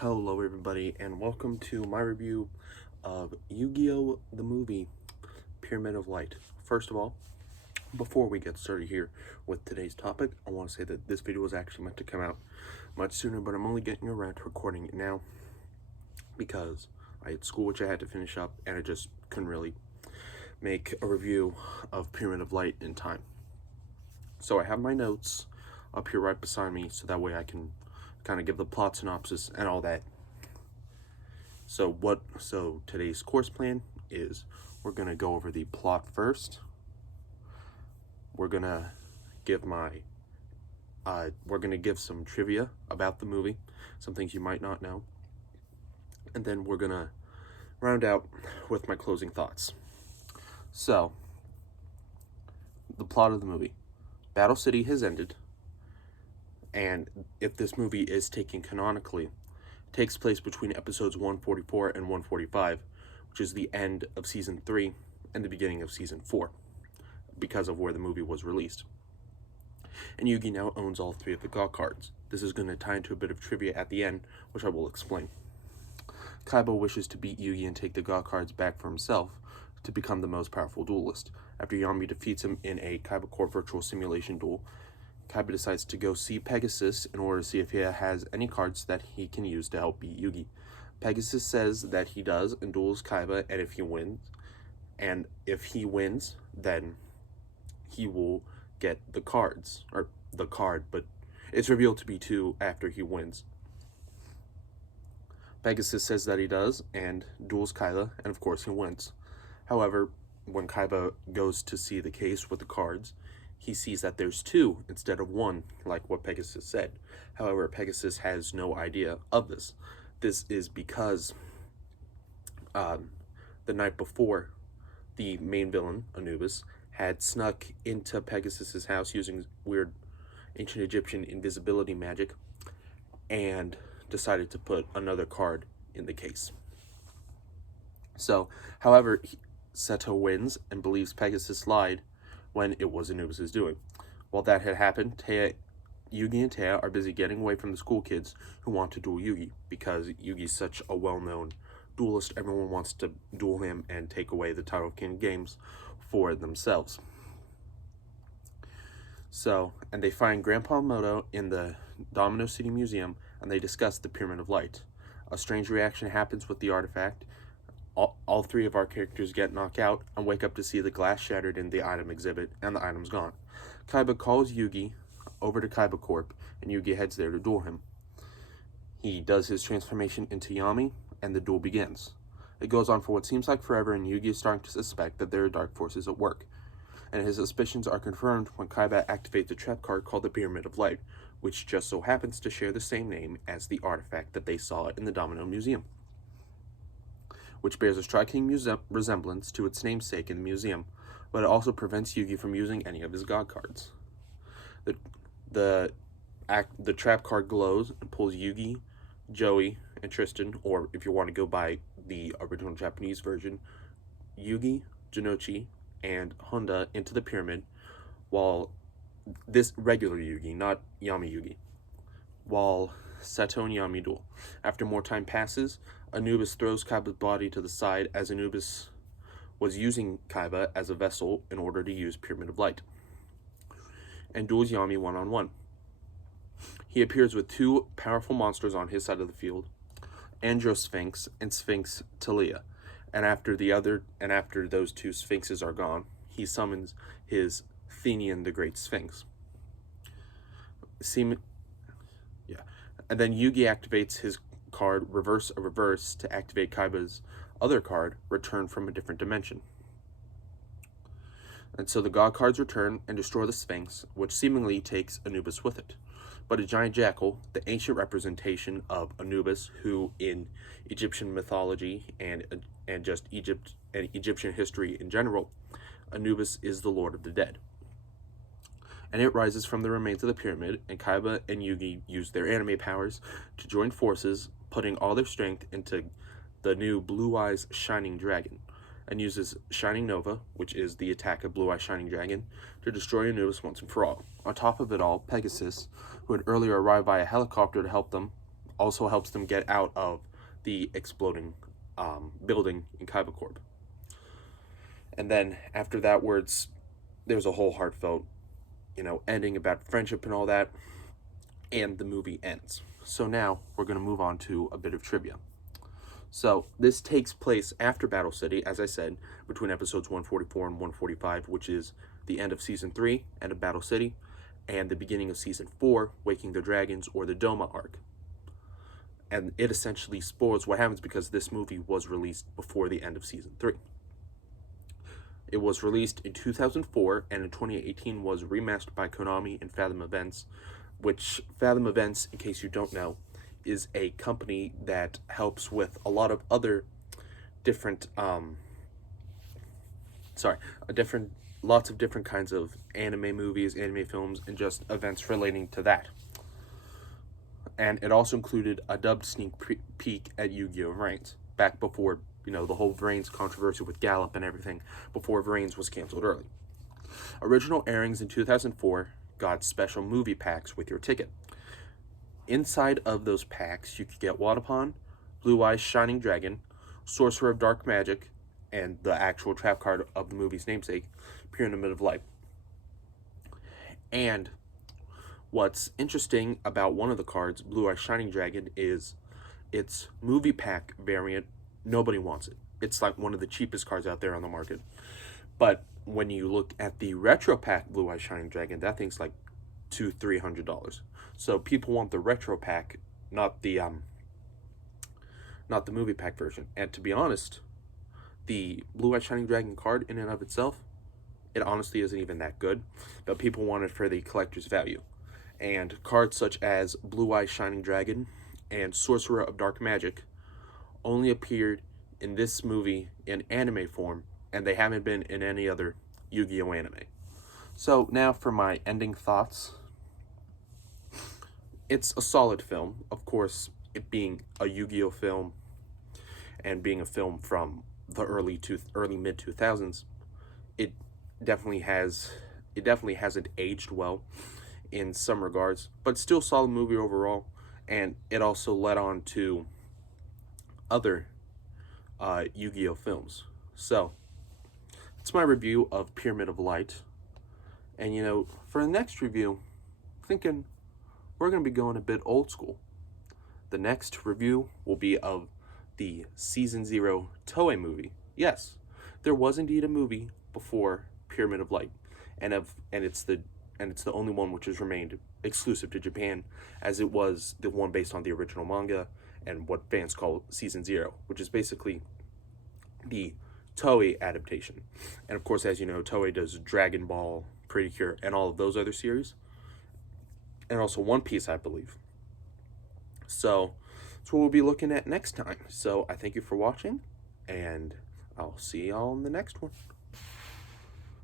Hello everybody and welcome to my review of Yu-Gi-Oh! The movie, Pyramid of Light. First of all, before we get started here with today's topic, I want to say that this video was actually meant to come out much sooner, but I'm only getting around to recording it now because I had school which I had to finish up and I just couldn't really make a review of Pyramid of Light in time. So I have my notes up here right beside me so that way I can kind of give the plot synopsis and all that. So today's course plan is we're going to go over the plot first. We're going to give some trivia about the movie, some things you might not know. And then we're going to round out with my closing thoughts. So, the plot of the movie. Battle City has ended, and if this movie is taken canonically, takes place between episodes 144 and 145, which is the end of season 3 and the beginning of season 4, because of where the movie was released. And Yugi now owns all 3 of the God cards. This is going to tie into a bit of trivia at the end, which I will explain. Kaiba wishes to beat Yugi and take the God cards back for himself to become the most powerful duelist. After Yami defeats him in a Kaiba Core virtual simulation duel, Kaiba decides to go see Pegasus in order to see if he has any cards that he can use to help beat Yugi. Pegasus says that he does and duels Kaiba, and if he wins, then he will get the cards, or the card, but it's revealed to be 2 after he wins. Pegasus says that he does and duels Kaiba, and of course he wins. However, when Kaiba goes to see the case with the cards, he sees that there's 2 instead of 1, like what Pegasus said. However, Pegasus has no idea of this. This is because the night before, the main villain, Anubis, had snuck into Pegasus's house using weird ancient Egyptian invisibility magic and decided to put another card in the case. So, however, Seto wins and believes Pegasus lied when it was Anubis' doing. While that had happened, Yugi and Taya are busy getting away from the school kids who want to duel Yugi, because Yugi's such a well-known duelist. Everyone wants to duel him and take away the title of King of Games for themselves. So, and they find Grandpa Moto in the Domino City Museum, and they discuss the Pyramid of Light. A strange reaction happens with the artifact. All 3 of our characters get knocked out and wake up to see the glass shattered in the item exhibit, and the item's gone. Kaiba calls Yugi over to Kaiba Corp, and Yugi heads there to duel him. He does his transformation into Yami, and the duel begins. It goes on for what seems like forever, and Yugi is starting to suspect that there are dark forces at work. And his suspicions are confirmed when Kaiba activates a trap card called the Pyramid of Light, which just so happens to share the same name as the artifact that they saw in the Domino Museum, which bears a striking resemblance to its namesake in the museum, but it also prevents Yugi from using any of his God cards. The trap card glows and pulls Yugi, Joey, and Tristan, or if you want to go by the original Japanese version, Yugi, Jinochi, and Honda into the pyramid, while this regular Yugi, not Yami Yugi, while Seto and Yami duel. After more time passes, Anubis throws Kaiba's body to the side, as Anubis was using Kaiba as a vessel in order to use Pyramid of Light, and duels Yami one-on-one. He appears with 2 powerful monsters on his side of the field, Androsphinx and Sphinx Talia, and after those 2 Sphinxes are gone, he summons his Athenian the Great Sphinx. And then Yugi activates his card Reverse a Reverse to activate Kaiba's other card, Return from a Different Dimension. And so the God cards return and destroy the Sphinx, which seemingly takes Anubis with it. But a giant jackal, the ancient representation of Anubis, who in Egyptian mythology and just Egypt and Egyptian history in general, Anubis is the Lord of the Dead. And it rises from the remains of the pyramid, and Kaiba and Yugi use their anime powers to join forces, putting all their strength into the new Blue Eyes Shining Dragon, and uses Shining Nova, which is the attack of Blue Eyes Shining Dragon, to destroy Anubis once and for all. On top of it all, Pegasus, who had earlier arrived by a helicopter to help them, also helps them get out of the exploding building in Kaiba Corp. And then after that, there's a whole heartfelt, ending about friendship and all that, and the movie ends. So now we're going to move on to a bit of trivia. So this takes place after Battle City, as I said, between episodes 144 and 145, which is the end of Season 3, end of Battle City, and the beginning of Season 4, Waking the Dragons, or the Doma arc. And it essentially spoils what happens because this movie was released before the end of Season 3. It was released in 2004, and in 2018 was remastered by Konami and Fathom Events, which Fathom Events, in case you don't know, is a company that helps with a lot of other different, lots of different kinds of anime movies, anime films, and just events relating to that. And it also included a dubbed sneak peek at Yu-Gi-Oh! Vrains, back before, the whole Vrains controversy with Gallop and everything, before Vrains was canceled early. Original airings in 2004 got special movie packs with your ticket. Inside of those packs, you could get Wadapon, Blue Eyes Shining Dragon, Sorcerer of Dark Magic, and the actual trap card of the movie's namesake, Pyramid of Light. And what's interesting about one of the cards, Blue Eyes Shining Dragon, is its movie pack variant. Nobody wants it. It's like one of the cheapest cards out there on the market. But when you look at the retro pack Blue Eyes Shining Dragon, that thing's like $200-300. So people want the retro pack, not the movie pack version. And to be honest, the Blue Eyes Shining Dragon card in and of itself, it honestly isn't even that good. But people want it for the collector's value. And cards such as Blue Eyes Shining Dragon and Sorcerer of Dark Magic only appeared in this movie in anime form, and they haven't been in any other Yu-Gi-Oh! Anime. So now for my ending thoughts. It's a solid film. Of course, it being a Yu-Gi-Oh! Film and being a film from the early mid-2000s, it definitely hasn't aged well in some regards, but still solid movie overall. And it also led on to other Yu-Gi-Oh! Films. So that's my review of Pyramid of Light. And for the next review, thinking we're going to be going a bit old school. The next review will be of the Season 0 Toei movie. Yes, there was indeed a movie before Pyramid of Light, and it's the only one which has remained exclusive to Japan, as it was the one based on the original manga and what fans call Season 0, which is basically the Toei adaptation. And of course, as you know, Toei does Dragon Ball, Pretty Cure, and all of those other series. And also One Piece, I believe. So that's what we'll be looking at next time. So I thank you for watching, and I'll see y'all in the next one.